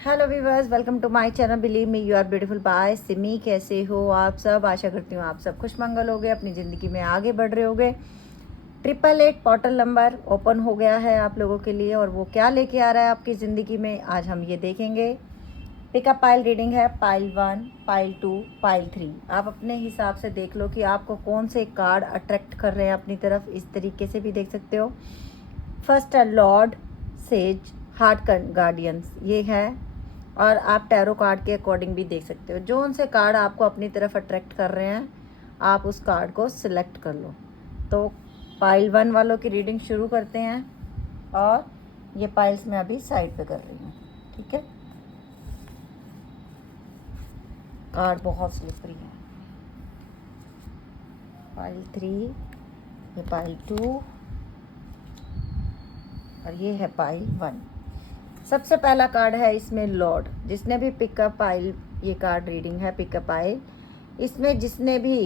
Hello viewers, welcome to my channel believe me you are beautiful by Simi. कैसे हो आप सब? आशा करती हूँ आप सब खुशमंगल होगे, अपनी ज़िंदगी में आगे बढ़ रहे होगे। 888 पोर्टल नंबर ओपन हो गया है आप लोगों के लिए, और वो क्या लेके आ रहा है आपकी ज़िंदगी में आज हम ये देखेंगे। पिकअप पाइल रीडिंग है, पाइल 1, पाइल 2, पाइल 3। आप अपने हिसाब से देख लो कि आपको कौन से कार्ड अट्रैक्ट कर रहे हैं अपनी तरफ। इस तरीके से भी देख सकते हो। फर्स्ट है लॉर्ड, सेज, हार्ट गार्डियंस, ये है। और आप टैरो कार्ड के अकॉर्डिंग भी देख सकते हो। जो उनसे कार्ड आपको अपनी तरफ अट्रैक्ट कर रहे हैं, आप उस कार्ड को सिलेक्ट कर लो। तो पाइल 1 वालों की रीडिंग शुरू करते हैं, और ये पाइल्स मैं अभी साइड पे कर रही हूँ, ठीक है। कार्ड बहुत स्लिपरी है। पाइल 3, ये पाइल 2, और ये है पाइल 1। सबसे पहला कार्ड है इसमें लॉर्ड। जिसने भी पिकअप पाइल, ये कार्ड रीडिंग है पिकअप पाइल, इसमें जिसने भी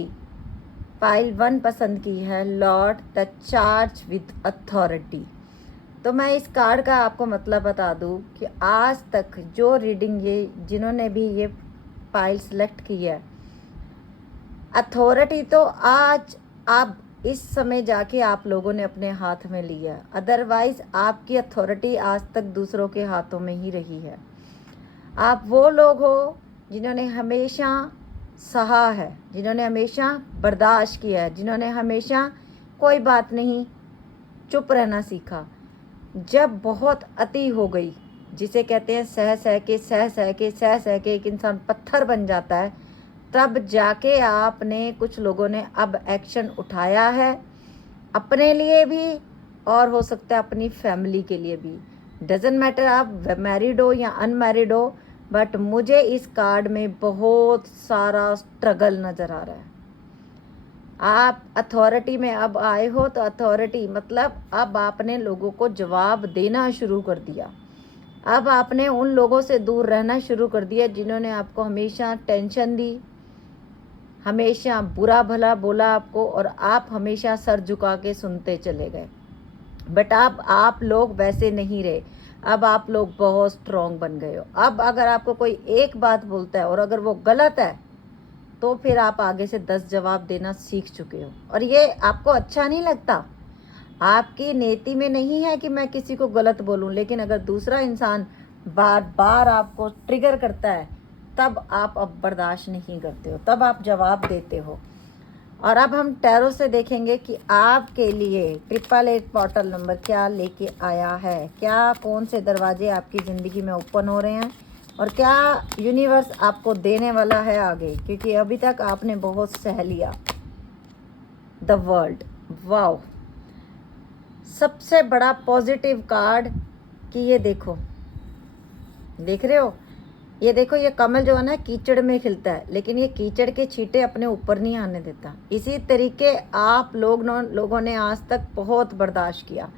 पाइल 1 पसंद की है, Lord the charge with authority. तो मैं इस कार्ड का आपको मतलब बता दूं कि आज तक जो रीडिंग ये जिन्होंने भी ये पाइल सेलेक्ट की है, अथॉरिटी तो आज आप इस समय जाके आप लोगों ने अपने हाथ में लिया। अदरवाइज आपकी अथॉरिटी आज तक दूसरों के हाथों में ही रही है। आप वो लोग हो जिन्होंने हमेशा सहा है, जिन्होंने हमेशा बर्दाश्त किया है, जिन्होंने हमेशा कोई बात नहीं, चुप रहना सीखा। जब बहुत अति हो गई, जिसे कहते हैं सह सह के सह सह के सह सह के एक इंसान पत्थर बन जाता है, तब जाके आपने कुछ लोगों ने अब एक्शन उठाया है, अपने लिए भी और हो सकता है अपनी फैमिली के लिए भी। डजेंट मैटर आप मैरिड हो या अनमैरिड हो, बट मुझे इस कार्ड में बहुत सारा स्ट्रगल नज़र आ रहा है। आप अथॉरिटी में अब आए हो, तो अथॉरिटी मतलब अब आपने लोगों को जवाब देना शुरू कर दिया। अब आपने उन लोगों से दूर रहना शुरू कर दिया जिन्होंने आपको हमेशा टेंशन दी, हमेशा बुरा भला बोला आपको, और आप हमेशा सर झुका के सुनते चले गए। बट अब आप लोग वैसे नहीं रहे। अब आप लोग बहुत स्ट्रॉन्ग बन गए हो। अब अगर आपको कोई एक बात बोलता है और अगर वो गलत है, तो फिर आप आगे से 10 जवाब देना सीख चुके हो, और ये आपको अच्छा नहीं लगता। आपकी नीति में नहीं है कि मैं किसी को गलत बोलूं, लेकिन अगर दूसरा इंसान बार बार आपको ट्रिगर करता है, तब आप अब बर्दाश्त नहीं करते हो, तब आप जवाब देते हो। और अब हम टैरो से देखेंगे कि आपके लिए 888 पोर्टल नंबर क्या लेके आया है। क्या कौन से दरवाजे आपकी ज़िंदगी में ओपन हो रहे हैं, और क्या यूनिवर्स आपको देने वाला है आगे, क्योंकि अभी तक आपने बहुत सह लिया। द वर्ल्ड, वाओ, सबसे बड़ा पॉजिटिव कार्ड कि ये देखो, देख रहे हो, ये देखो, ये कमल जो है ना कीचड़ में खिलता है, लेकिन ये कीचड़ के छींटे अपने ऊपर नहीं आने देता। इसी तरीके आप लोगों ने आज तक बहुत बर्दाश्त किया।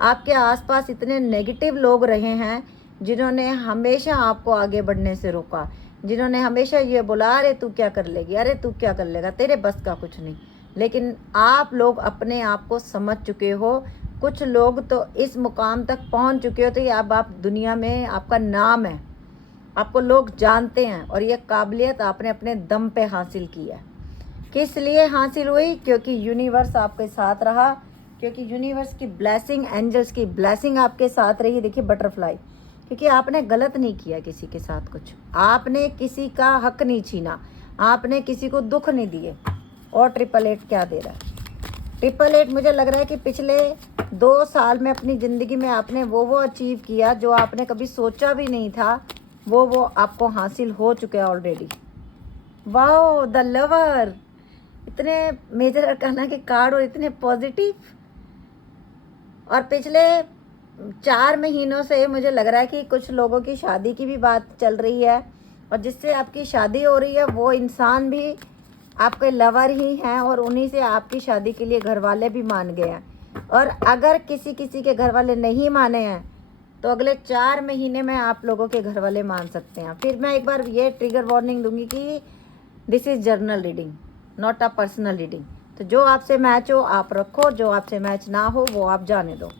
आपके आसपास इतने नेगेटिव लोग रहे हैं जिन्होंने हमेशा आपको आगे बढ़ने से रोका, जिन्होंने हमेशा ये बोला, अरे तू क्या कर लेगी, अरे तू क्या कर लेगा, तेरे बस का कुछ नहीं। लेकिन आप लोग अपने आप को समझ चुके हो। कुछ लोग तो इस मुकाम तक पहुंच चुके हो, तो ये अब आप दुनिया में आपका नाम है, आपको लोग जानते हैं, और ये काबिलियत आपने अपने दम पे हासिल की है। किस लिए हासिल हुई? क्योंकि यूनिवर्स आपके साथ रहा, क्योंकि यूनिवर्स की ब्लेसिंग, एंजल्स की ब्लेसिंग आपके साथ रही। देखिए बटरफ्लाई, क्योंकि आपने गलत नहीं किया किसी के साथ कुछ, आपने किसी का हक नहीं छीना, आपने किसी को दुख नहीं दिए। और 888 क्या दे रहा है? 888 मुझे लग रहा है कि पिछले 2 साल में अपनी ज़िंदगी में आपने वो अचीव किया जो आपने कभी सोचा भी नहीं था, वो आपको हासिल हो चुका है ऑलरेडी। वाओ, द लवर, इतने मेजर अरकाना के कार्ड और इतने पॉजिटिव। और पिछले 4 महीनों से मुझे लग रहा है कि कुछ लोगों की शादी की भी बात चल रही है, और जिससे आपकी शादी हो रही है वो इंसान भी आपके लवर ही हैं, और उन्हीं से आपकी शादी के लिए घर वाले भी मान गए हैं। और अगर किसी के घर वाले नहीं माने हैं, तो अगले 4 महीने में आप लोगों के घर वाले मान सकते हैं। फिर मैं एक बार ये ट्रिगर वार्निंग दूंगी कि this is journal reading, not a personal reading. तो जो आपसे मैच हो आप रखो, जो आपसे मैच ना हो वो आप जाने दो।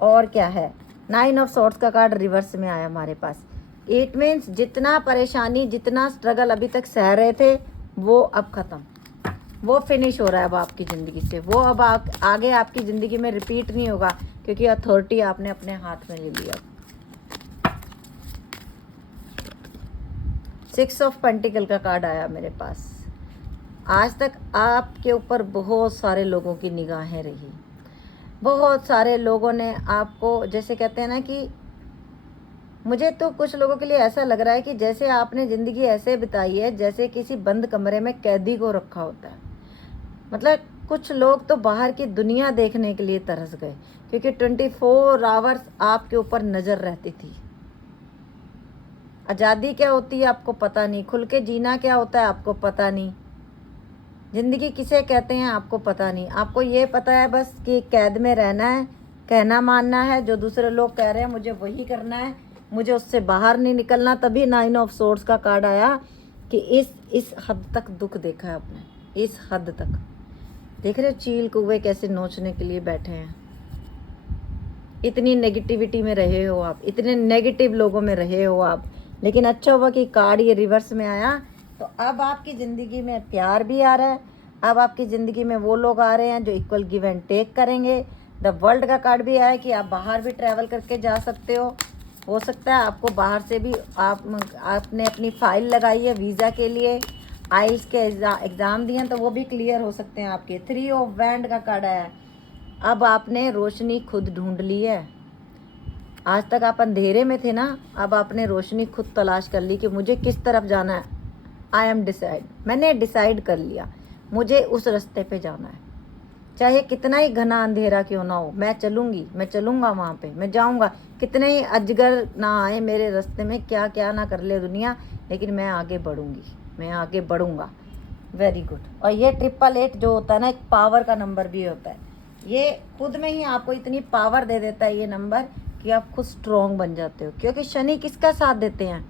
और क्या है? 9 ऑफ सॉर्ड्स का कार्ड रिवर्स में आया हमारे पास। इट मीन्स जितना परेशानी, जितना स्ट्रगल अभी तक सह रहे थे वो अब ख़त्म, वो फिनिश हो रहा है अब आपकी ज़िंदगी से। वो अब आगे आपकी ज़िंदगी में रिपीट नहीं होगा, क्योंकि अथॉरिटी आपने अपने हाथ में ले लिया। 6 ऑफ पेंटिकल का कार्ड आया मेरे पास। आज तक आपके ऊपर बहुत सारे लोगों की निगाहें रही, बहुत सारे लोगों ने आपको, जैसे कहते हैं ना कि मुझे तो कुछ लोगों के लिए ऐसा लग रहा है कि जैसे आपने ज़िंदगी ऐसे बिताई है जैसे किसी बंद कमरे में कैदी को रखा होता है। मतलब कुछ लोग तो बाहर की दुनिया देखने के लिए तरस गए, क्योंकि 24 आवर्स आपके ऊपर नज़र रहती थी। आज़ादी क्या होती है आपको पता नहीं, खुल के जीना क्या होता है आपको पता नहीं, ज़िंदगी किसे कहते हैं आपको पता नहीं। आपको ये पता है बस कि कैद में रहना है, कहना मानना है, जो दूसरे लोग कह रहे हैं मुझे वही करना है, मुझे उससे बाहर नहीं निकलना। तभी 9 ऑफ सोर्ड्स का कार्ड आया कि इस हद तक दुख देखा है आपने, इस हद तक। देख रहे हो चील कौवे कैसे नोचने के लिए बैठे हैं। इतनी नेगेटिविटी में रहे हो आप, इतने नेगेटिव लोगों में रहे हो आप, लेकिन अच्छा हुआ कि कार्ड ये रिवर्स में आया। तो अब आपकी ज़िंदगी में प्यार भी आ रहा है, अब आपकी ज़िंदगी में वो लोग आ रहे हैं जो इक्वल गिव एंड टेक करेंगे। द वर्ल्ड का कार्ड भी आया कि आप बाहर भी ट्रैवल करके जा सकते हो सकता है आपको बाहर से भी आपने अपनी फ़ाइल लगाई है वीज़ा के लिए, आइल्स के एग्ज़ाम दिए हैं तो वो भी क्लियर हो सकते हैं आपके। 3 ऑफ वैंड का कार्ड आया है। अब आपने रोशनी खुद ढूंढ ली है। आज तक आप अंधेरे में थे ना, अब आपने रोशनी खुद तलाश कर ली कि मुझे किस तरफ जाना है। आई एम डिसाइड, मैंने डिसाइड कर लिया मुझे उस रास्ते पे जाना है, चाहे कितना ही घना अंधेरा क्यों ना हो, मैं चलूँगी, मैं चलूँगा वहाँ पे, मैं जाऊँगा। कितने ही अजगर ना आए मेरे रास्ते में, क्या क्या ना कर ले दुनिया, लेकिन मैं आगे बढ़ूँगी, मैं आगे बढ़ूँगा। Very good. और ये 888 जो होता है ना, एक पावर का नंबर भी होता है। ये खुद में ही आपको इतनी पावर दे देता है ये नंबर कि आप खुद स्ट्रॉन्ग बन जाते हो। क्योंकि शनि किसका साथ देते हैं?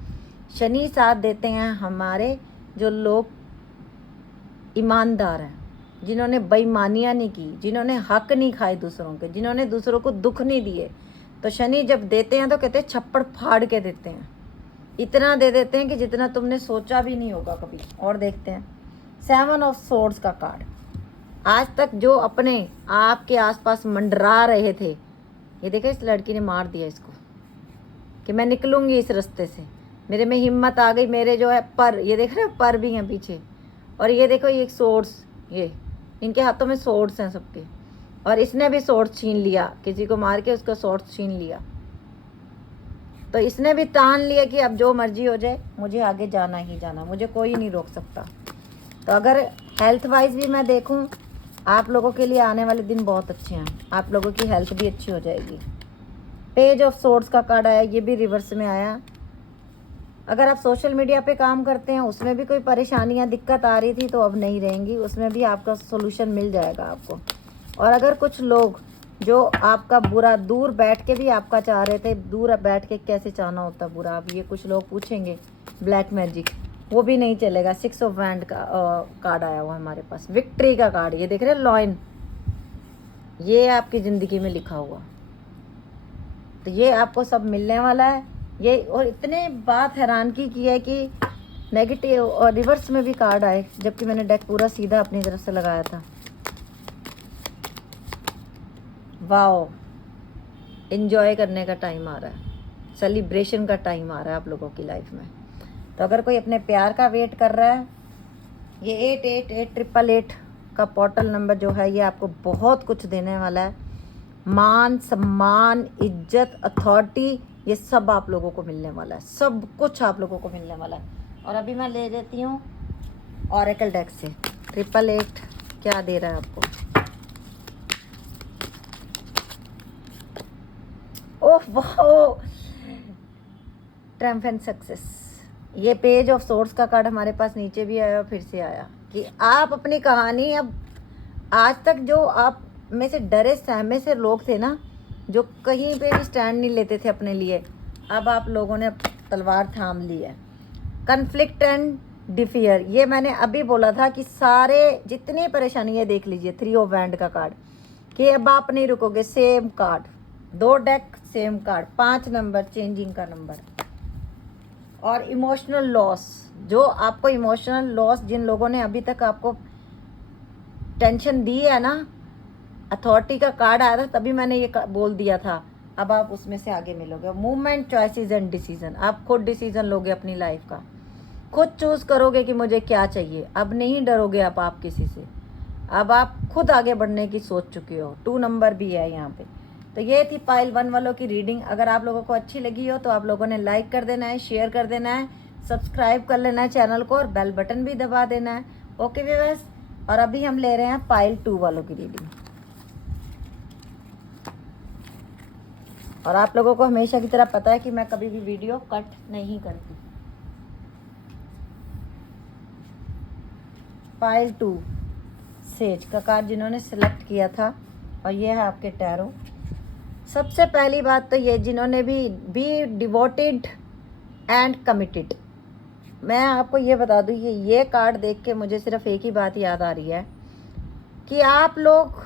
शनि साथ देते हैं हमारे जो लोग ईमानदार हैं, जिन्होंने बेईमानियाँ नहीं की, जिन्होंने हक नहीं खाए दूसरों के, जिन्होंने दूसरों को दुख नहीं दिए। तो शनि जब देते हैं तो कहते हैं छप्पड़ फाड़ के देते हैं, इतना दे देते हैं कि जितना तुमने सोचा भी नहीं होगा कभी। और देखते हैं 7 ऑफ सोर्ड्स का कार्ड। आज तक जो अपने आपके आसपास मंडरा रहे थे, ये देखे इस लड़की ने मार दिया इसको कि मैं निकलूँगी इस रास्ते से, मेरे में हिम्मत आ गई। मेरे जो है पर, ये देख रहे हो पर भी हैं पीछे, और ये देखो ये सोर्ड्स, ये इनके हाथों में सोर्ड्स हैं सबके, और इसने भी सोर्ड्स छीन लिया, किसी को मार के उसका सोर्ड्स छीन लिया। तो इसने भी ठान लिया कि अब जो मर्जी हो जाए मुझे आगे जाना ही जाना, मुझे कोई नहीं रोक सकता। तो अगर हेल्थ वाइज भी मैं देखूं, आप लोगों के लिए आने वाले दिन बहुत अच्छे हैं, आप लोगों की हेल्थ भी अच्छी हो जाएगी। पेज ऑफ सोर्ड्स का कार्ड आया, ये भी रिवर्स में आया। अगर आप सोशल मीडिया पे काम करते हैं, उसमें भी कोई परेशानियां दिक्कत आ रही थी तो अब नहीं रहेंगी, उसमें भी आपका सोल्यूशन मिल जाएगा आपको। और अगर कुछ लोग जो आपका बुरा दूर बैठ के भी आपका चाह रहे थे, दूर बैठ के कैसे चाहना होता बुरा, अब ये कुछ लोग पूछेंगे, ब्लैक मैजिक, वो भी नहीं चलेगा। 6 ऑफ वैंड का कार्ड आया हुआ हमारे पास, विक्ट्री का कार्ड, ये देख रहे हैं लॉइन, ये आपकी ज़िंदगी में लिखा हुआ, तो ये आपको सब मिलने वाला है ये। और इतने बात हैरानगी की है कि नेगेटिव और रिवर्स में भी कार्ड आए, जबकि मैंने डेक पूरा सीधा अपनी तरफ से लगाया था। वाओ, एंजॉय करने का टाइम आ रहा है, सेलिब्रेशन का टाइम आ रहा है आप लोगों की लाइफ में। तो अगर कोई अपने प्यार का वेट कर रहा है, ये 888888 का पोर्टल नंबर जो है, ये आपको बहुत कुछ देने वाला है। मान सम्मान, इज्जत, अथॉरिटी, ये सब आप लोगों को मिलने वाला है, सब कुछ आप लोगों को मिलने वाला है। और अभी मैं ले लेती हूँ ऑरेकल डेक से 888 क्या दे रहा है आपको। ओह वाह, ट्रायम्फ एंड सक्सेस। ये पेज ऑफ सोर्स का कार्ड हमारे पास नीचे भी आया और फिर से आया कि आप अपनी कहानी, अब आज तक जो आप में से डरे सहमे से लोग थे ना, जो कहीं पे भी स्टैंड नहीं लेते थे अपने लिए, अब आप लोगों ने तलवार थाम ली है। कन्फ्लिक्ट एंड डिफियर, ये मैंने अभी बोला था कि सारे जितनी परेशानी है देख लीजिए। 3 ऑफ वैंड का कार्ड कि अब आप नहीं रुकोगे, same card, 2 deck same card, 5 number changing का नंबर। और इमोशनल लॉस, जो आपको इमोशनल लॉस, जिन लोगों ने अभी तक आपको टेंशन दी है ना, अथॉरिटी का कार्ड आया था तभी मैंने ये बोल दिया था, अब आप उसमें से आगे मिलोगे। मूवमेंट, चॉइसेस एंड डिसीजन, आप खुद डिसीजन लोगे अपनी लाइफ का, खुद चूज करोगे कि मुझे क्या चाहिए। अब नहीं डरोगे आप किसी से, अब आप खुद आगे बढ़ने की सोच चुके हो। 2 नंबर भी है यहाँ पे। तो ये थी पाइल 1 वालों की रीडिंग। अगर आप लोगों को अच्छी लगी हो तो आप लोगों ने लाइक कर देना है, शेयर कर देना है, सब्सक्राइब कर लेना है चैनल को और बेल बटन भी दबा देना है। ओके व्यूअर्स, और अभी हम ले रहे हैं पाइल 2 वालों की रीडिंग। और आप लोगों को हमेशा की तरह पता है कि मैं कभी भी वीडियो कट नहीं करती। पाइल 2 सेज का कार्ड जिन्होंने सिलेक्ट किया था, और ये है आपके टैरो। सबसे पहली बात तो ये, जिन्होंने भी डिवोटेड एंड कमिटेड, मैं आपको ये बता दूँ, ये कार्ड देख के मुझे सिर्फ एक ही बात याद आ रही है कि आप लोग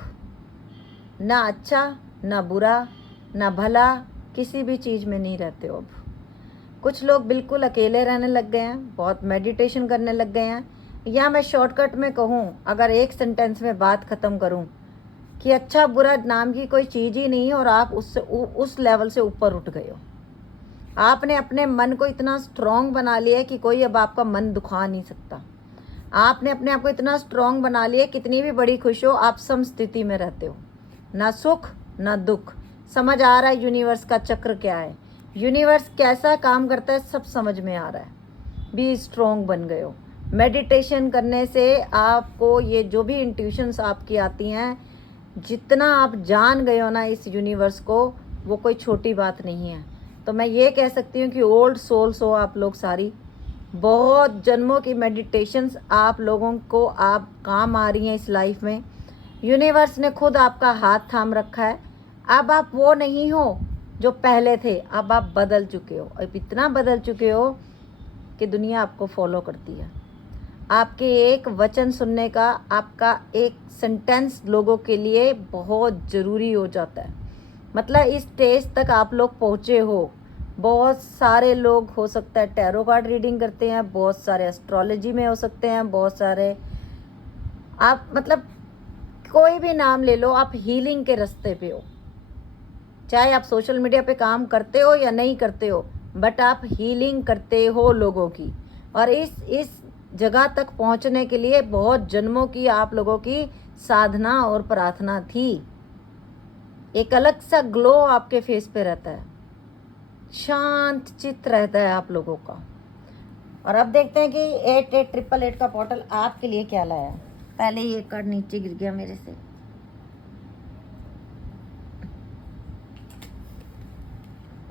ना अच्छा ना बुरा ना भला किसी भी चीज़ में नहीं रहते हो। अब कुछ लोग बिल्कुल अकेले रहने लग गए हैं, बहुत मेडिटेशन करने लग गए हैं। या मैं शॉर्टकट में कहूँ, अगर एक सेंटेंस में बात ख़त्म करूँ, कि अच्छा बुरा नाम की कोई चीज़ ही नहीं है और आप उससे उस लेवल से ऊपर उठ गए हो। आपने अपने मन को इतना स्ट्रॉन्ग बना लिया है कि कोई अब आपका मन दुखा नहीं सकता। आपने अपने आप को इतना स्ट्रॉन्ग बना लिया, कितनी भी बड़ी खुश हो आप सम स्थिति में रहते हो, ना सुख ना दुख। समझ आ रहा है यूनिवर्स का चक्र क्या है, यूनिवर्स कैसा काम करता है, सब समझ में आ रहा है। बी स्ट्रॉन्ग बन गए हो। मेडिटेशन करने से आपको ये जो भी इंट्यूशंस आपकी आती हैं, जितना आप जान गए हो ना इस यूनिवर्स को, वो कोई छोटी बात नहीं है। तो मैं ये कह सकती हूँ कि ओल्ड सोल्स हो आप लोग सारी, बहुत जन्मों की मेडिटेशंस आप लोगों को आप काम आ रही हैं इस लाइफ में। यूनिवर्स ने खुद आपका हाथ थाम रखा है। अब आप वो नहीं हो जो पहले थे, अब आप बदल चुके हो। अब इतना बदल चुके हो कि दुनिया आपको फॉलो करती है। आपके एक वचन सुनने का, आपका एक सेंटेंस लोगों के लिए बहुत ज़रूरी हो जाता है। मतलब इस स्टेज तक आप लोग पहुँचे हो। बहुत सारे लोग हो सकता है टैरो कार्ड रीडिंग करते हैं, बहुत सारे एस्ट्रोलॉजी में हो सकते हैं, बहुत सारे आप मतलब कोई भी नाम ले लो, आप हीलिंग के रास्ते पे हो। चाहे आप सोशल मीडिया पे काम करते हो या नहीं करते हो, बट आप हीलिंग करते हो लोगों की। और इस जगह तक पहुंचने के लिए बहुत जन्मों की आप लोगों की साधना और प्रार्थना थी। एक अलग सा ग्लो आपके फेस पे रहता है, शांत चित्त रहता है आप लोगों का। और अब देखते हैं कि 8888 का पोर्टल आपके लिए क्या लाया। पहले ये कार्ड नीचे गिर गया मेरे से।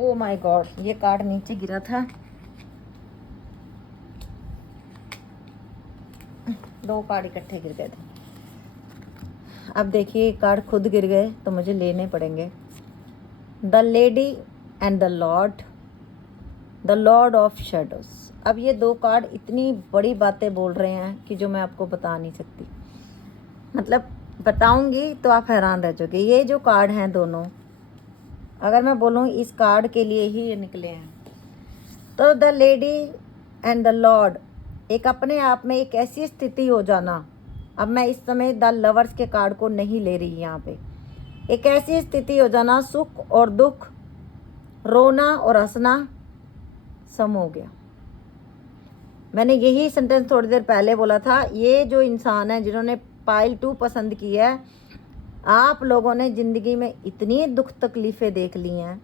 ओ माय गॉड, ये कार्ड नीचे गिरा था। 2 कार्ड इकट्ठे गिर गए थे। अब देखिए कार्ड खुद गिर गए तो मुझे लेने पड़ेंगे। The lady and the Lord of shadows. अब ये 2 कार्ड इतनी बड़ी बातें बोल रहे हैं कि जो मैं आपको बता नहीं सकती। मतलब बताऊंगी तो आप हैरान रह जाओगे। ये जो कार्ड हैं दोनों, अगर मैं बोलूँ इस कार्ड के लिए ही ये निकले हैं, तो the lady and the Lord एक अपने आप में एक ऐसी स्थिति हो जाना। अब मैं इस समय द लवर्स के कार्ड को नहीं ले रही यहाँ पे। एक ऐसी स्थिति हो जाना, सुख और दुख, रोना और हंसना सम हो गया। मैंने यही सेंटेंस थोड़ी देर पहले बोला था। ये जो इंसान है जिन्होंने पाइल 2 पसंद की है, आप लोगों ने ज़िंदगी में इतनी दुख तकलीफ़ें देख ली हैं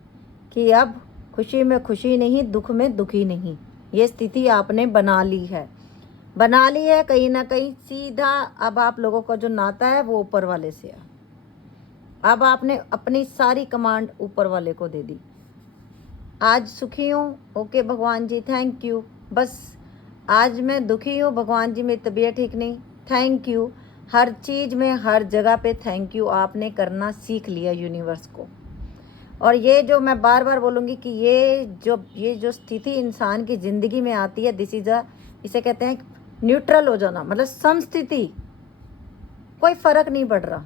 कि अब खुशी में खुशी नहीं, दुख में दुखी नहीं, ये स्थिति आपने बना ली है कहीं ना कहीं। सीधा अब आप लोगों का जो नाता है वो ऊपर वाले से है। अब आपने अपनी सारी कमांड ऊपर वाले को दे दी। आज सुखी हूँ, ओके भगवान जी थैंक यू। बस आज मैं दुखी हूँ, भगवान जी मेरी तबीयत ठीक नहीं, थैंक यू। हर चीज़ में हर जगह पे थैंक यू आपने करना सीख लिया यूनिवर्स को। और ये जो मैं बार बार बोलूँगी कि ये जो स्थिति इंसान की ज़िंदगी में आती है, दिस इज़ इसे कहते हैं न्यूट्रल हो जाना, मतलब समस्थिति। कोई फ़र्क नहीं पड़ रहा।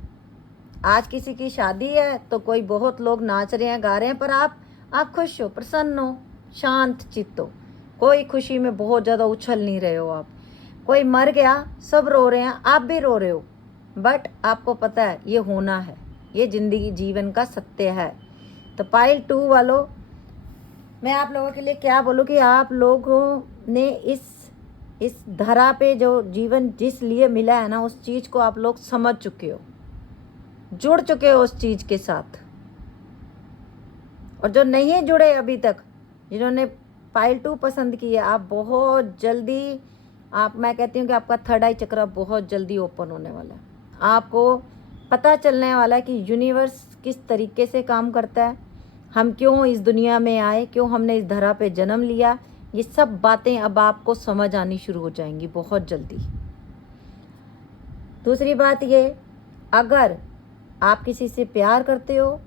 आज किसी की शादी है तो कोई बहुत लोग नाच रहे हैं गा रहे हैं, पर आप खुश हो, प्रसन्न हो, शांत चित्त हो। कोई खुशी में बहुत ज़्यादा उछल नहीं रहे हो आप। कोई मर गया, सब रो रहे हैं, आप भी रो रहे हो, बट आपको पता है ये होना है, ये ज़िंदगी जीवन का सत्य है। तो पाइल 2 वालों, मैं आप लोगों के लिए क्या बोलूँ कि आप लोगों ने इस धरा पे जो जीवन जिस लिए मिला है ना, उस चीज़ को आप लोग समझ चुके हो, जुड़ चुके हो उस चीज़ के साथ। और जो नहीं जुड़े अभी तक, जिन्होंने पाइल 2 पसंद की है, आप बहुत जल्दी, मैं कहती हूँ कि आपका थर्ड आई चक्र बहुत जल्दी ओपन होने वाला है। आपको पता चलने वाला है कि यूनिवर्स किस तरीके से काम करता है, हम क्यों इस दुनिया में आए, क्यों हमने इस धरा पे जन्म लिया। ये सब बातें अब आपको समझ आनी शुरू हो जाएंगी बहुत जल्दी। दूसरी बात ये, अगर आप किसी से प्यार करते हो,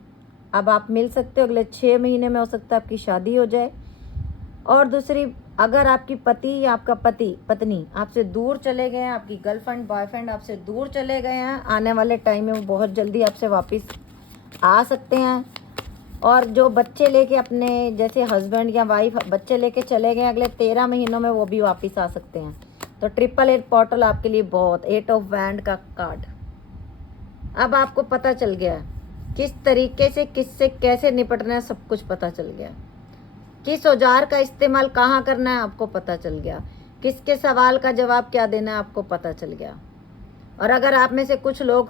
अब आप मिल सकते हो, अगले 6 महीने में हो सकता है आपकी शादी हो जाए। और दूसरी, अगर आपकी पति या आपका पत्नी आपसे दूर चले गए हैं, आपकी गर्लफ्रेंड बॉयफ्रेंड आपसे दूर चले गए हैं, आने वाले टाइम में वो बहुत जल्दी आपसे वापस आ सकते हैं। और जो बच्चे लेके अपने, जैसे हस्बैंड या वाइफ बच्चे लेके चले गए, अगले 13 महीनों में वो भी वापस आ सकते हैं। तो 888 पोर्टल आपके लिए बहुत, 8 ऑफ वैंड का कार्ड। अब आपको पता चल गया है किस तरीके से किससे कैसे निपटना है, सब कुछ पता चल गया। किस औजार का इस्तेमाल कहाँ करना है आपको पता चल गया। किसके सवाल का जवाब क्या देना है आपको पता चल गया। और अगर आप में से कुछ लोग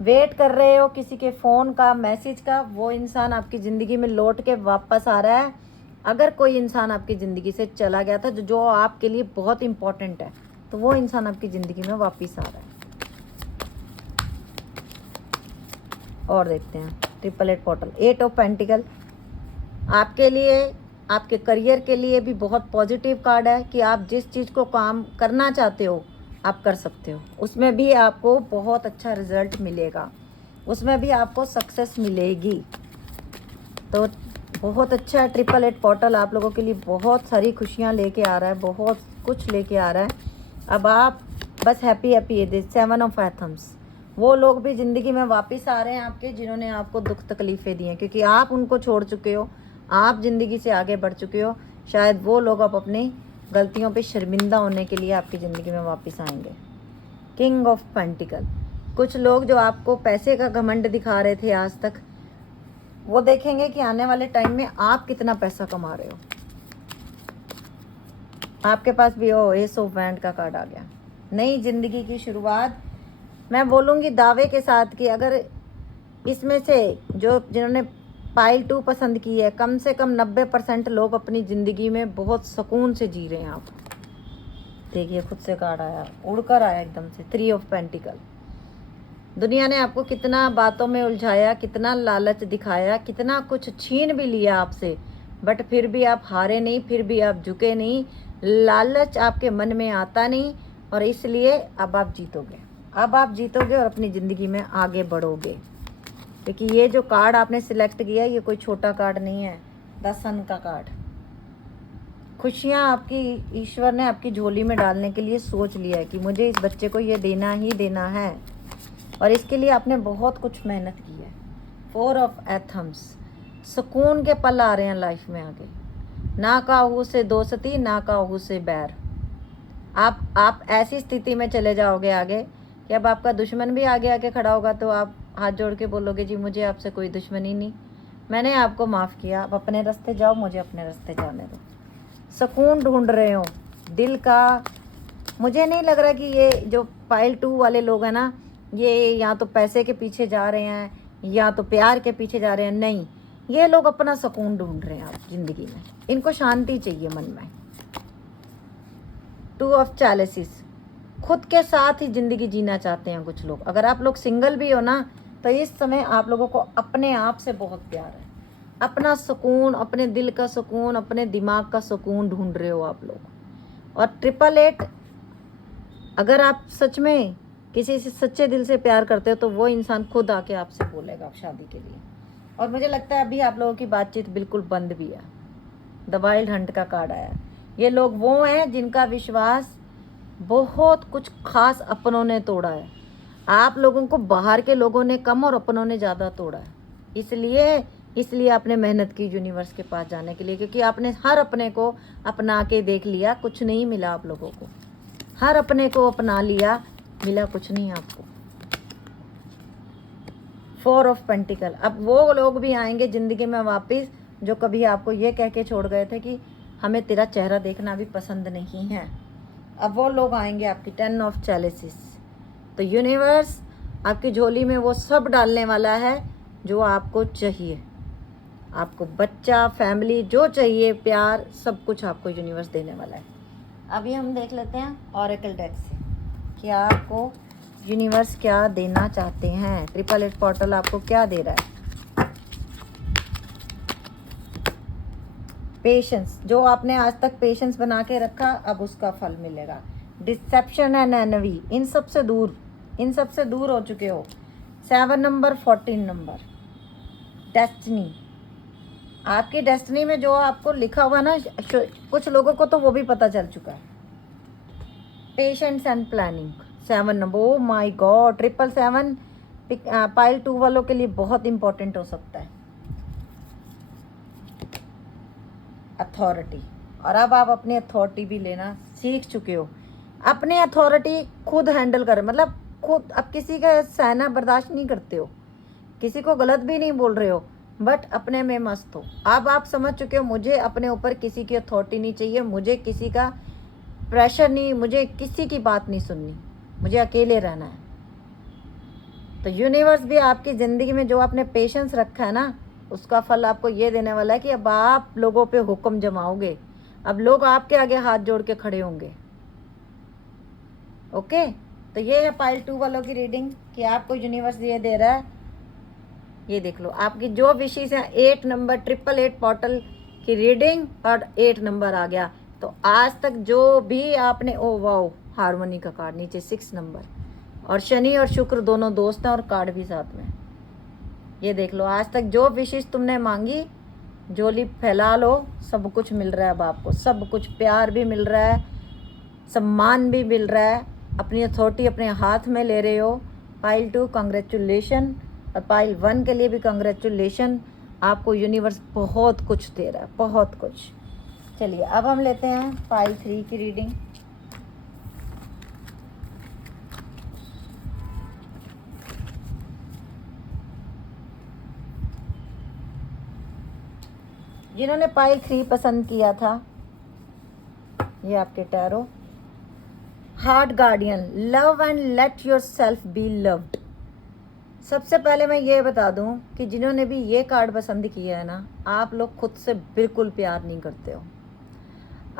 वेट कर रहे हो किसी के फ़ोन का, मैसेज का, वो इंसान आपकी ज़िंदगी में लौट के वापस आ रहा है। अगर कोई इंसान आपकी ज़िंदगी से चला गया था जो आपके लिए बहुत इम्पोर्टेंट है, तो वो इंसान आपकी ज़िंदगी में वापस आ रहा है। और देखते हैं 888 पोर्टल, 8 ऑफ पेंटिकल आपके लिए, आपके करियर के लिए भी बहुत पॉजिटिव कार्ड है कि आप जिस चीज़ को काम करना चाहते हो आप कर सकते हो, उसमें भी आपको बहुत अच्छा रिजल्ट मिलेगा, उसमें भी आपको सक्सेस मिलेगी। तो बहुत अच्छा है 888 पोर्टल, आप लोगों के लिए बहुत सारी खुशियाँ लेके आ रहा है, बहुत कुछ लेके आ रहा है। अब आप बस हैप्पी है। 7 ऑफ एथम्स, वो लोग भी ज़िंदगी में वापस आ रहे हैं आपके, जिन्होंने आपको दुख तकलीफ़ें दी हैं, क्योंकि आप उनको छोड़ चुके हो, आप ज़िंदगी से आगे बढ़ चुके हो। शायद वो लोग अब अपनी गलतियों पे शर्मिंदा होने के लिए आपकी ज़िंदगी में वापस आएंगे। किंग ऑफ पेंटिकल, कुछ लोग जो आपको पैसे का घमंड दिखा रहे थे आज तक, वो देखेंगे कि आने वाले टाइम में आप कितना पैसा कमा रहे हो। आपके पास भी एस ऑफ वैंड का कार्ड आ गया। नई ज़िंदगी की शुरुआत, मैं बोलूँगी दावे के साथ कि अगर इसमें से जिन्होंने पाइल 2 पसंद की है, कम से कम 90% लोग अपनी ज़िंदगी में बहुत सुकून से जी रहे हैं। आप देखिए, खुद से कार्ड आया, उड़कर आया एकदम से, 3 ऑफ पेंटिकल। दुनिया ने आपको कितना बातों में उलझाया, कितना लालच दिखाया, कितना कुछ छीन भी लिया आपसे, बट फिर भी आप हारे नहीं, फिर भी आप झुके नहीं, लालच आपके मन में आता नहीं, और इसलिए अब आप जीतोगे। अब आप जीतोगे और अपनी ज़िंदगी में आगे बढ़ोगे, क्योंकि ये जो कार्ड आपने सिलेक्ट किया ये कोई छोटा कार्ड नहीं है, 10 सन का कार्ड। खुशियाँ आपकी ईश्वर ने आपकी झोली में डालने के लिए सोच लिया है कि मुझे इस बच्चे को ये देना ही देना है, और इसके लिए आपने बहुत कुछ मेहनत की है। 4 ऑफ एथम्स, सुकून के पल आ रहे हैं लाइफ में आगे, ना काहू से दोस्ती, ना काहू से बैर। आप ऐसी स्थिति में चले जाओगे आगे कि अब आपका दुश्मन भी आगे आके खड़ा होगा तो आप हाथ जोड़ के बोलोगे जी मुझे आपसे कोई दुश्मनी नहीं, मैंने आपको माफ़ किया, आप अपने रास्ते जाओ, मुझे अपने रास्ते जाने दो। सुकून ढूंढ रहे हो दिल का। मुझे नहीं लग रहा कि ये जो पाइल 2 वाले लोग हैं ना, ये या तो पैसे के पीछे जा रहे हैं या तो प्यार के पीछे जा रहे हैं। नहीं, ये लोग अपना सुकून ढूंढ रहे हैं आप ज़िंदगी में, इनको शांति चाहिए मन में। 2 ऑफ चैलेसिस, खुद के साथ ही ज़िंदगी जीना चाहते हैं कुछ लोग। अगर आप लोग सिंगल भी हो ना, तो इस समय आप लोगों को अपने आप से बहुत प्यार है, अपना सुकून, अपने दिल का सुकून, अपने दिमाग का सुकून ढूंढ रहे हो आप लोग। और 888, अगर आप सच में किसी से सच्चे दिल से प्यार करते हो तो वो इंसान खुद आके आपसे बोलेगा शादी के लिए। और मुझे लगता है अभी आप लोगों की बातचीत बिल्कुल बंद भी है। द वाइल्ड हंट का कार्ड आया। ये लोग वो हैं जिनका विश्वास बहुत कुछ खास अपनों ने तोड़ा है। आप लोगों को बाहर के लोगों ने कम और अपनों ने ज़्यादा तोड़ा है, इसलिए इसलिए आपने मेहनत की यूनिवर्स के पास जाने के लिए, क्योंकि आपने हर अपने को अपना के देख लिया, कुछ नहीं मिला आप लोगों को। हर अपने को अपना लिया, मिला कुछ नहीं आपको। 4 ऑफ पेंटिकल। अब वो लोग भी आएंगे ज़िंदगी में वापस जो कभी आपको ये कह के छोड़ गए थे कि हमें तेरा चेहरा देखना भी पसंद नहीं है। अब वो लोग आएंगे आपकी 10 ऑफ चैलिसिस। तो यूनिवर्स आपकी झोली में वो सब डालने वाला है जो आपको चाहिए। आपको बच्चा, फैमिली जो चाहिए, प्यार, सब कुछ आपको यूनिवर्स देने वाला है। अभी हम देख लेते हैं ऑरेकल डेक से कि आपको यूनिवर्स क्या देना चाहते हैं। 888 पोर्टल आपको क्या दे रहा है। पेशेंस, जो आपने आज तक पेशेंस बना के रखा, अब उसका फल मिलेगा। डिसेप्शन एंड एनवी, इन सब से दूर हो चुके हो। 7 नंबर, 14 नंबर। डेस्टिनी, आपकी डेस्टिनी में जो आपको लिखा हुआ ना, कुछ लोगों को तो वो भी पता चल चुका है। Patience and planning, 7 number. Oh my God, 777 pile 2 वालों के लिए बहुत इंपॉर्टेंट हो सकता है। अथॉरिटी, और अब आप अपनी अथॉरिटी भी लेना सीख चुके हो। अपनी अथॉरिटी खुद हैंडल कर, मतलब खुद। अब किसी का सहना बर्दाश्त नहीं करते हो, किसी को गलत भी नहीं बोल रहे हो, बट अपने में मस्त हो। अब आप समझ चुके हो मुझे अपने ऊपर किसी की अथॉरिटी नहीं चाहिए, मुझे किसी का प्रेशर नहीं, मुझे किसी की बात नहीं सुननी, मुझे अकेले रहना है। तो यूनिवर्स भी आपकी ज़िंदगी में जो आपने पेशेंस रखा है ना, उसका फल आपको ये देने वाला है कि अब आप लोगों पे हुक्म जमाओगे। अब लोग आपके आगे हाथ जोड़ के खड़े होंगे। ओके, तो ये है पाइल 2 वालों की रीडिंग कि आपको यूनिवर्स ये दे रहा है। ये देख लो आपकी जो विशेष है। 8 नंबर, 888 पोर्टल की रीडिंग और 8 नंबर आ गया। तो आज तक जो भी आपने, ओ वाओ, हारमोनी का कार्ड नीचे 6 नंबर, और शनि और शुक्र दोनों दोस्त हैं और कार्ड भी साथ में। ये देख लो आज तक जो विशेष तुमने मांगी, झोली फैला लो, सब कुछ मिल रहा है अब आपको। सब कुछ, प्यार भी मिल रहा है, सम्मान भी मिल रहा है, अपनी अथॉरिटी अपने हाथ में ले रहे हो। पाइल 2 कांग्रेचुलेशन, और पाइल 1 के लिए भी कांग्रेचुलेशन। आपको यूनिवर्स बहुत कुछ दे रहा है, बहुत कुछ। चलिए अब हम लेते हैं पाइल 3 की रीडिंग। जिन्होंने पाइल 3 पसंद किया था, ये आपके tarot. Heart guardian, love and let your self be loved. सबसे पहले मैं ये बता दूं कि जिन्होंने भी ये कार्ड पसंद किया है ना, आप लोग खुद से बिल्कुल प्यार नहीं करते हो।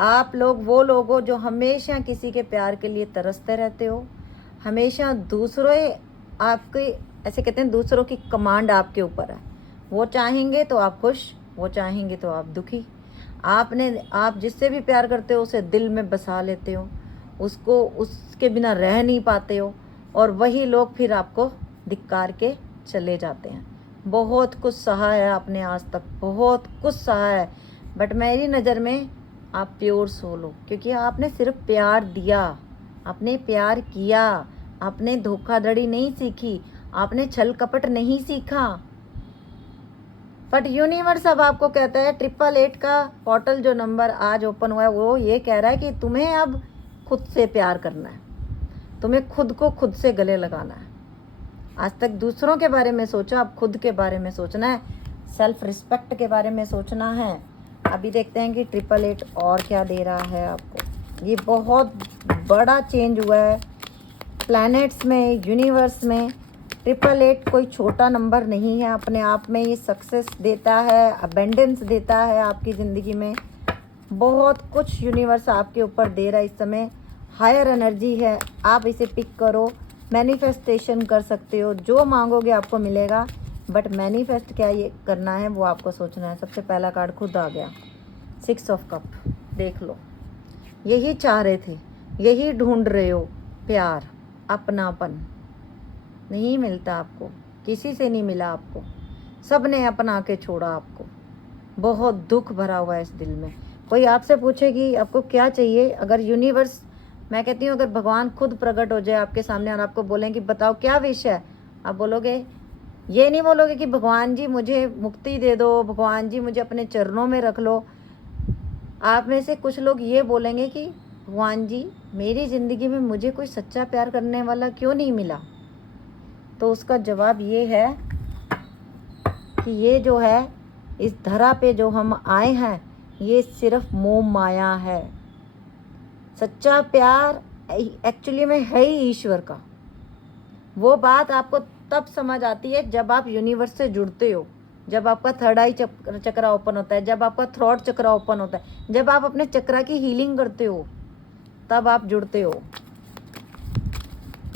आप लोग वो लोग हो जो हमेशा किसी के प्यार के लिए तरसते रहते हो। हमेशा दूसरों, आपके ऐसे कहते हैं, दूसरों की कमांड आपके ऊपर है। वो चाहेंगे तो आप खुश, वो चाहेंगे तो आप दुखी। आप जिससे भी प्यार करते हो उसे दिल में बसा लेते हो, उसको उसके बिना रह नहीं पाते हो, और वही लोग फिर आपको धिक्कार के चले जाते हैं। बहुत कुछ सहा है आपने आज तक, बहुत कुछ सहा है, बट मेरी नज़र में आप प्योर सोल हो, क्योंकि आपने सिर्फ प्यार दिया, आपने प्यार किया, आपने धोखाधड़ी नहीं सीखी, आपने छल कपट नहीं सीखा। बट यूनिवर्स अब आपको कहता है, 888 का पोर्टल जो नंबर आज ओपन हुआ है, वो ये कह रहा है कि तुम्हें अब खुद से प्यार करना है, तुम्हें खुद को खुद से गले लगाना है। आज तक दूसरों के बारे में सोचा, अब खुद के बारे में सोचना है, सेल्फ रिस्पेक्ट के बारे में सोचना है। अभी देखते हैं कि 888 और क्या दे रहा है आपको। ये बहुत बड़ा चेंज हुआ है प्लैनेट्स में, यूनिवर्स में। 888 कोई छोटा नंबर नहीं है, अपने आप में ये सक्सेस देता है, अबेंडेंस देता है आपकी ज़िंदगी में। बहुत कुछ यूनिवर्स आपके ऊपर दे रहा है इस समय। हायर एनर्जी है, आप इसे पिक करो, मैनिफेस्टेशन कर सकते हो, जो मांगोगे आपको मिलेगा। बट मैनिफेस्ट क्या ये करना है वो आपको सोचना है। सबसे पहला कार्ड खुद आ गया, 6 ऑफ कप। देख लो, यही चाह रहे थे, यही ढूंढ रहे हो, प्यार, अपनापन। नहीं मिलता आपको, किसी से नहीं मिला आपको, सब ने अपना के छोड़ा आपको। बहुत दुख भरा हुआ है इस दिल में। कोई आपसे पूछे कि आपको क्या चाहिए, अगर यूनिवर्स, मैं कहती हूँ अगर भगवान खुद प्रकट हो जाए आपके सामने और आपको बोलें कि बताओ क्या विश है, आप बोलोगे ये नहीं बोलोगे कि भगवान जी मुझे मुक्ति दे दो, भगवान जी मुझे अपने चरणों में रख लो। आप में से कुछ लोग ये बोलेंगे कि भगवान जी मेरी ज़िंदगी में मुझे कोई सच्चा प्यार करने वाला क्यों नहीं मिला। तो उसका जवाब ये है कि ये जो है इस धरा पे जो हम आए हैं ये सिर्फ मोह माया है। सच्चा प्यार एक्चुअली में है ही ईश्वर का। वो बात आपको तब समझ आती है जब आप यूनिवर्स से जुड़ते हो, जब आपका थर्ड आई चक्रा ओपन होता है, जब आपका थ्रॉट चक्रा ओपन होता है, जब आप अपने चक्रा की हीलिंग करते हो, तब आप जुड़ते हो।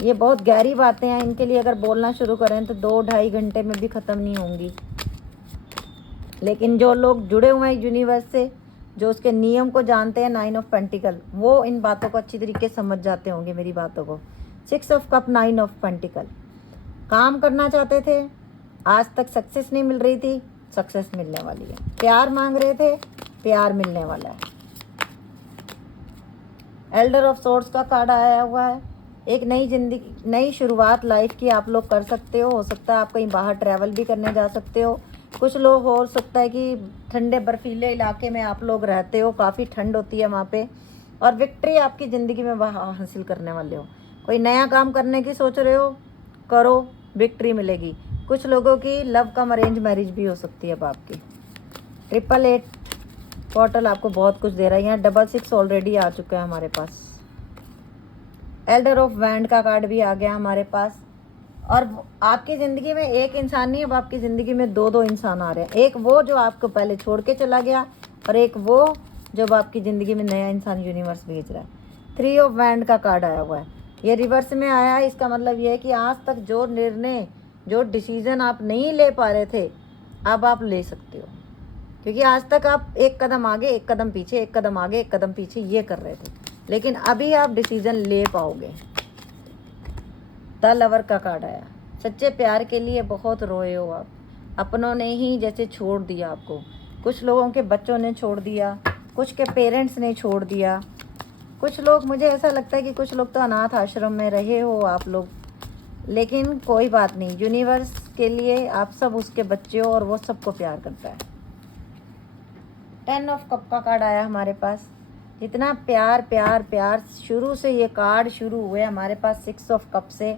ये बहुत गहरी बातें हैं, इनके लिए अगर बोलना शुरू करें तो 2-2.5 घंटे में भी ख़त्म नहीं होंगी। लेकिन जो लोग जुड़े हुए हैं यूनिवर्स से, जो उसके नियम को जानते हैं, 9 ऑफ पेंटिकल, वो इन बातों को अच्छी तरीके से समझ जाते होंगे मेरी बातों को। 6 ऑफ कप, 9 ऑफ पेंटिकल। काम करना चाहते थे, आज तक सक्सेस नहीं मिल रही थी, सक्सेस मिलने वाली है। प्यार मांग रहे थे, प्यार मिलने वाला है। एल्डर ऑफ सोर्स का कार्ड आया हुआ है। एक नई जिंदगी, नई शुरुआत लाइफ की आप लोग कर सकते हो सकता है आप कहीं बाहर ट्रैवल भी करने जा सकते हो। कुछ लोग हो सकता है कि ठंडे बर्फीले इलाके में आप लोग रहते हो, काफ़ी ठंड होती है वहाँ पे, और विक्ट्री आपकी ज़िंदगी में वहाँ हासिल करने वाले हो। कोई नया काम करने की सोच रहे हो, करो, विक्ट्री मिलेगी। कुछ लोगों की लव कम अरेंज मैरिज भी हो सकती है अब आपकी। 888 पोर्टल आपको बहुत कुछ दे रहा है। यहाँ 66 ऑलरेडी आ चुका है हमारे पास। एल्डर ऑफ वैंड का कार्ड भी आ गया हमारे पास। और आपकी ज़िंदगी में एक इंसान नहीं, अब आपकी ज़िंदगी में 2-2 इंसान आ रहे हैं। एक वो जो आपको पहले छोड़ के चला गया, और एक वो जब आपकी ज़िंदगी में नया इंसान यूनिवर्स भेज रहा है। 3 ऑफ वैंड का कार्ड आया हुआ है, ये रिवर्स में आया है। इसका मतलब ये है कि आज तक जो निर्णय, जो डिसीज़न आप नहीं ले पा रहे थे, अब आप ले सकते हो। क्योंकि आज तक आप एक कदम आगे, एक कदम पीछे, एक कदम आगे, एक कदम पीछे ये कर रहे थे, लेकिन अभी आप डिसीज़न ले पाओगे। द लवर का कार्ड आया। सच्चे प्यार के लिए बहुत रोए हो आप, अपनों ने ही जैसे छोड़ दिया आपको। कुछ लोगों के बच्चों ने छोड़ दिया, कुछ के पेरेंट्स ने छोड़ दिया, कुछ लोग, मुझे ऐसा लगता है कि कुछ लोग तो अनाथ आश्रम में रहे हो आप लोग। लेकिन कोई बात नहीं, यूनिवर्स के लिए आप सब उसके बच्चे हो और वो सबको प्यार करता है। 10 ऑफ कप का कार्ड आया हमारे पास। जितना प्यार प्यार प्यार शुरू से ये कार्ड शुरू हुए हमारे पास 6 ऑफ कप से,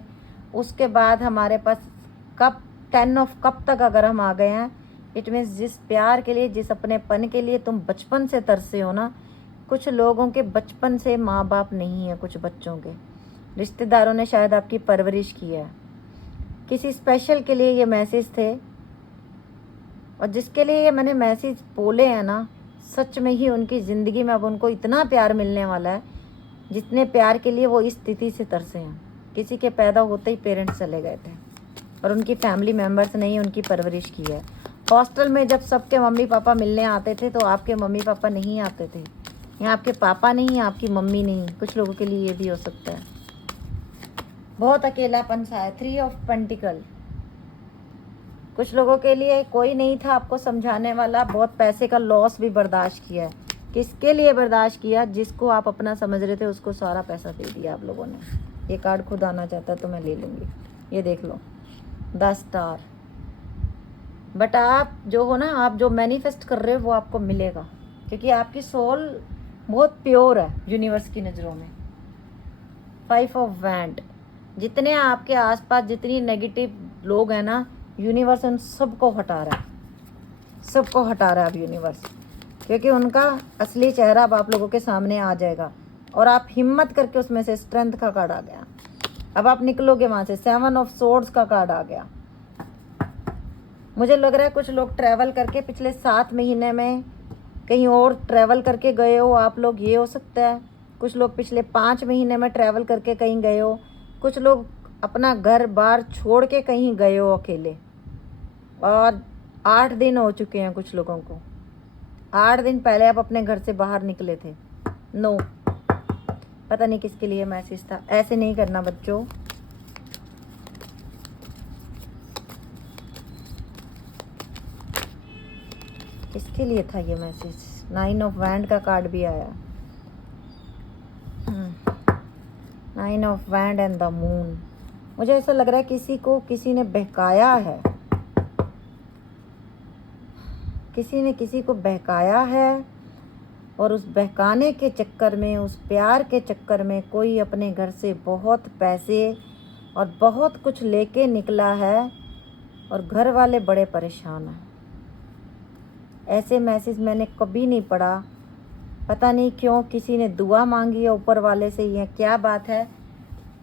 उसके बाद हमारे पास कप 10 ऑफ कप तक अगर हम आ गए हैं, इट मीन्स जिस प्यार के लिए, जिस अपनेपन के लिए तुम बचपन से तरसे हो ना। कुछ लोगों के बचपन से माँ बाप नहीं है, कुछ बच्चों के रिश्तेदारों ने शायद आपकी परवरिश की है। किसी स्पेशल के लिए ये मैसेज थे, और जिसके लिए ये मैंने मैसेज बोले हैं ना, सच में ही उनकी ज़िंदगी में अब उनको इतना प्यार मिलने वाला है जितने प्यार के लिए वो इस स्थिति से तरसे हैं। किसी के पैदा होते ही पेरेंट्स चले गए थे और उनकी फैमिली मेम्बर्स ने ही उनकी परवरिश की है। हॉस्टल में जब सबके मम्मी पापा मिलने आते थे तो आपके मम्मी पापा नहीं आते थे, या आपके पापा नहीं, आपकी मम्मी नहीं। कुछ लोगों के लिए ये भी हो सकता है। बहुत अकेलापन सा है। 3 ऑफ पेंटिकल। कुछ लोगों के लिए कोई नहीं था आपको समझाने वाला। बहुत पैसे का लॉस भी बर्दाश्त किया है। किसके लिए बर्दाश्त किया? जिसको आप अपना समझ रहे थे उसको सारा पैसा दे दिया आप लोगों ने। ये कार्ड खुद आना चाहता तो मैं ले लूँगी। ये देख लो, द स्टार। बट आप जो हो ना, आप जो मैनिफेस्ट कर रहे हो वो आपको मिलेगा, क्योंकि आपकी सोल बहुत प्योर है यूनिवर्स की नज़रों में। 5 ऑफ वैंड। जितने आपके आसपास जितनी नेगेटिव लोग हैं ना, यूनिवर्स उन सबको हटा रहा है, सबको हटा रहा है अब यूनिवर्स, क्योंकि उनका असली चेहरा अब आप लोगों के सामने आ जाएगा और आप हिम्मत करके उसमें से, स्ट्रेंथ का कार्ड आ गया, अब आप निकलोगे वहाँ से। 7 ऑफ सोर्ड्स का कार्ड आ गया। मुझे लग रहा है कुछ लोग ट्रैवल करके पिछले 7 महीने में कहीं और ट्रैवल करके गए हो आप लोग, ये हो सकता है। कुछ लोग पिछले 5 महीने में ट्रैवल करके कहीं गए हो। कुछ लोग अपना घर बार छोड़ के कहीं गए हो अकेले, और 8 दिन हो चुके हैं कुछ लोगों को। 8 दिन पहले आप अपने घर से बाहर निकले थे। नो, पता नहीं किसके लिए मैसेज था। ऐसे नहीं करना बच्चों। किसके लिए था ये मैसेज? 9 ऑफ वैंड का कार्ड भी आया। 9 of wand and the moon. मुझे ऐसा लग रहा है किसी को किसी ने बहकाया है, किसी ने किसी को बहकाया है और उस बहकाने के चक्कर में, उस प्यार के चक्कर में कोई अपने घर से बहुत पैसे और बहुत कुछ लेके निकला है और घर वाले बड़े परेशान हैं। ऐसे मैसेज मैंने कभी नहीं पढ़ा। पता नहीं क्यों किसी ने दुआ मांगी है ऊपर वाले से, ये क्या बात है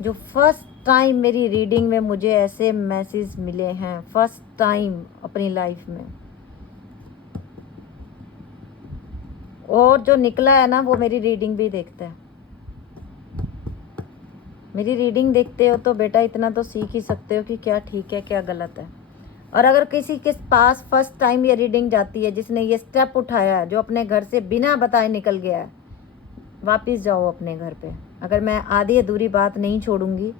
जो फर्स्ट टाइम मेरी रीडिंग में मुझे ऐसे मैसेज मिले हैं, फर्स्ट टाइम अपनी लाइफ में। और जो निकला है ना वो मेरी रीडिंग भी देखता है। मेरी रीडिंग देखते हो तो बेटा इतना तो सीख ही सकते हो कि क्या ठीक है क्या गलत है। और अगर किसी के पास फर्स्ट टाइम ये रीडिंग जाती है, जिसने ये स्टेप उठाया है, जो अपने घर से बिना बताए निकल गया है, वापस जाओ अपने घर पे। अगर मैं आधी अधूरी बात नहीं छोड़ूंगी,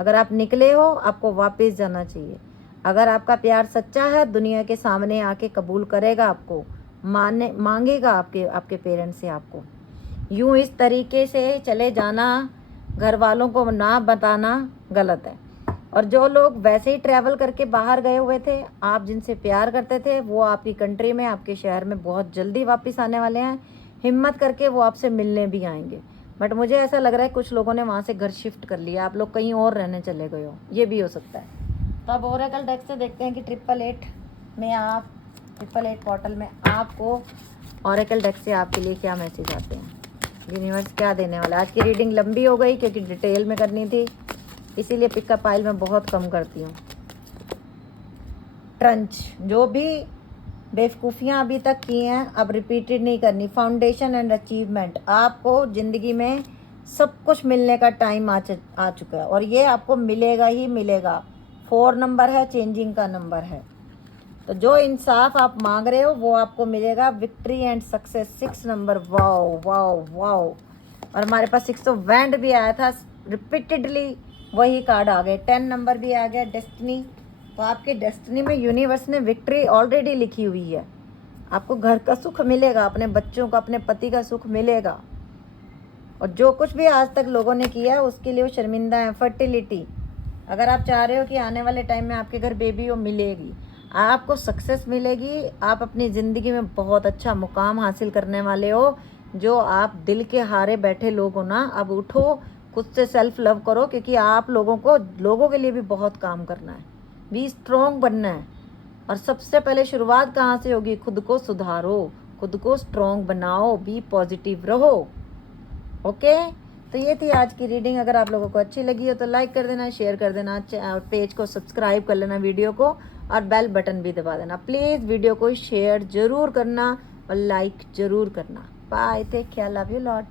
अगर आप निकले हो आपको वापस जाना चाहिए। अगर आपका प्यार सच्चा है, दुनिया के सामने आके कबूल करेगा आपको, मांगेगा आपके पेरेंट्स से आपको। यूं इस तरीके से चले जाना, घर वालों को ना बताना गलत है। और जो लोग वैसे ही ट्रैवल करके बाहर गए हुए थे, आप जिनसे प्यार करते थे, वो आपकी कंट्री में, आपके शहर में बहुत जल्दी वापस आने वाले हैं। हिम्मत करके वो आपसे मिलने भी आएंगे। बट मुझे ऐसा लग रहा है कुछ लोगों ने वहाँ से घर शिफ्ट कर लिया, आप लोग कहीं और रहने चले गए हो, ये भी हो सकता है। तो अब ओरेकल डेक से देखते हैं कि 888 में आप 888 पोर्टल में आपको ओरेकल डेक से आपके लिए क्या मैसेज आते हैं, यूनिवर्स क्या देने वाला है। आज की रीडिंग लंबी हो गई क्योंकि डिटेल में करनी थी, इसीलिए पिकअप फाइल में बहुत कम करती हूँ। ट्रंच, जो भी बेवकूफ़ियाँ अभी तक की हैं अब रिपीटेड नहीं करनी। फाउंडेशन एंड अचीवमेंट, आपको ज़िंदगी में सब कुछ मिलने का टाइम आ चुका है और ये आपको मिलेगा ही मिलेगा। 4 नंबर है, चेंजिंग का नंबर है, तो जो इंसाफ आप मांग रहे हो वो आपको मिलेगा। Victory and success, 6 number, wow wow wow. और हमारे पास 6 ऑफ वैंड भी आया था, रिपीटेडली वही कार्ड आ गए। 10 नंबर भी आ गया, डेस्टिनी। तो आपके डेस्टिनी में यूनिवर्स ने विक्ट्री ऑलरेडी लिखी हुई है। आपको घर का सुख मिलेगा, अपने बच्चों का, अपने पति का सुख मिलेगा। और जो कुछ भी आज तक लोगों ने किया है उसके लिए वो शर्मिंदा है। फर्टिलिटी, अगर आप चाह रहे हो कि आने वाले टाइम में आपके घर बेबी हो, मिलेगी, आपको सक्सेस मिलेगी। आप अपनी ज़िंदगी में बहुत अच्छा मुकाम हासिल करने वाले हो। जो आप दिल के हारे बैठे लोग हो ना, अब उठो, खुद से सेल्फ लव करो, क्योंकि आप लोगों को लोगों के लिए भी बहुत काम करना है। बी स्ट्रॉन्ग बनना है। और सबसे पहले शुरुआत कहाँ से होगी? खुद को सुधारो, खुद को स्ट्रॉन्ग बनाओ, बी पॉजिटिव रहो। ओके, तो ये थी आज की रीडिंग। अगर आप लोगों को अच्छी लगी हो तो लाइक कर देना, शेयर कर देना, पेज को सब्सक्राइब कर लेना, वीडियो को, और बेल बटन भी दबा देना। प्लीज़ वीडियो को शेयर ज़रूर करना और लाइक ज़रूर करना। Bye, take care, love you lot.